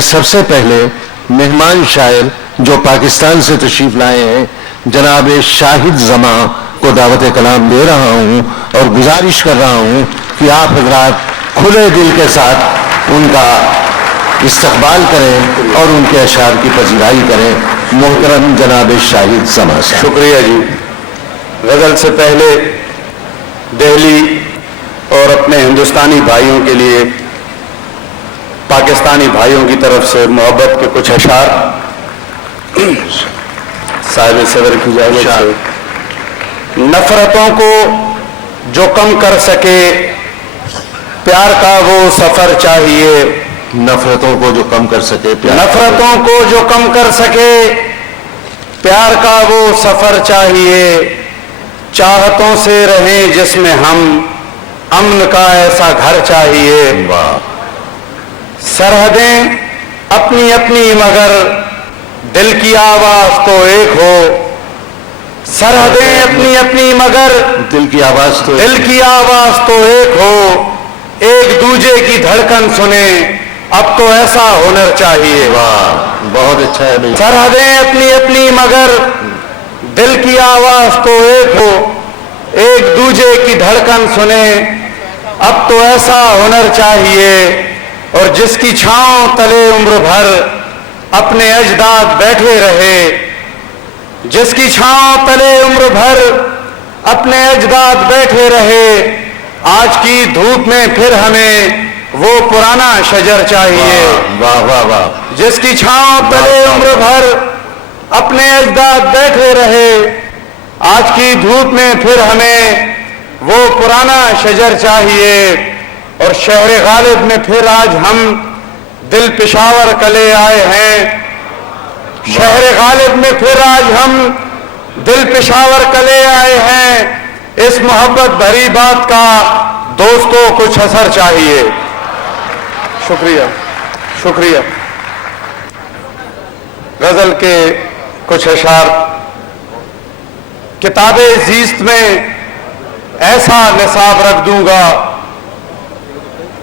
میں سب سے پہلے مہمان شاعر جو پاکستان سے تشریف لائے ہیں جناب شاہد زماں کو دعوت کلام دے رہا ہوں اور گزارش کر رہا ہوں کہ آپ حضرات کھلے دل کے ساتھ ان کا استقبال کریں اور ان کے اشعار کی پذیرائی کریں. محترم جناب شاہد زماں صاحب. شکریہ جی. غزل سے پہلے دہلی اور اپنے ہندوستانی بھائیوں کے لیے پاکستانی بھائیوں کی طرف سے محبت کے کچھ اشعار صاحب صدر کی اجازت سے. نفرتوں کو جو کم کر سکے پیار کا وہ سفر چاہیے. نفرتوں کو جو کم کر سکے نفرتوں کو جو کم کر سکے پیار کا وہ سفر چاہیے. چاہتوں سے رہیں جس میں ہم امن کا ایسا گھر چاہیے. سرحدیں اپنی اپنی مگر دل کی آواز تو ایک ہو. سرحدیں اپنی اپنی مگر دل کی آواز تو ایک ہو. ایک دوجے کی دھڑکن سنیں اب تو ایسا ہنر چاہیے. واہ بہت اچھا ہے بھائی. سرحدیں اپنی اپنی مگر دل کی آواز تو ایک ہو. ایک دوجے کی دھڑکن سنیں اب تو ایسا ہنر چاہیے. اور جس کی چھاؤں تلے عمر بھر اپنے اجداد بیٹھے رہے. جس کی چھاؤں تلے عمر بھر اپنے اجداد بیٹھے رہے. آج کی دھوپ میں پھر ہمیں وہ پرانا شجر چاہیے. واہ واہ واہ. جس کی چھاؤں تلے عمر بھر اپنے اجداد بیٹھے رہے. آج کی دھوپ میں پھر ہمیں وہ پرانا شجر چاہیے. اور شہر غالب میں پھر آج ہم دل پشاور کلے آئے ہیں. شہر غالب میں پھر آج ہم دل پشاور کلے آئے ہیں. اس محبت بھری بات کا دوستوں کچھ اثر چاہیے. شکریہ شکریہ. غزل کے کچھ اشعار. کتاب زیست میں ایسا نصاب رکھ دوں گا.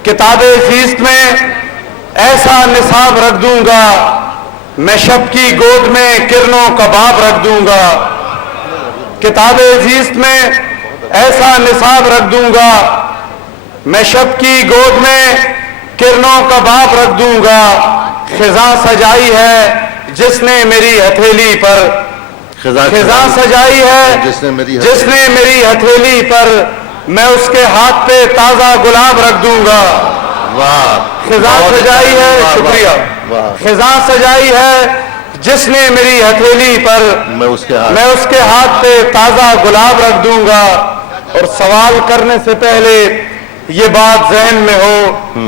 کتاب زیست میں ایسا نصاب رکھ دوں گا. میں شب کی گود میں کرنوں کباب رکھ دوں گا. کتاب زیست میں ایسا نصاب رکھ دوں گا. میں شب کی گود میں کرنوں کباب رکھ دوں گا. خزاں سجائی ہے جس نے میری ہتھیلی پر. خزاں سجائی ہے جس نے میری ہتھیلی پر. میں اس کے ہاتھ پہ تازہ گلاب رکھ دوں گا. خزاں سجائی ہے. شکریہ. خزاں سجائی ہے جس نے میری ہتھیلی پر. میں اس کے ہاتھ پہ تازہ گلاب رکھ دوں گا. اور سوال کرنے سے پہلے یہ بات ذہن میں ہو.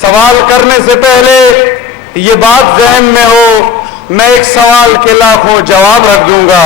سوال کرنے سے پہلے یہ بات ذہن میں ہو. میں ایک سوال کے لاکھوں جواب رکھ دوں گا.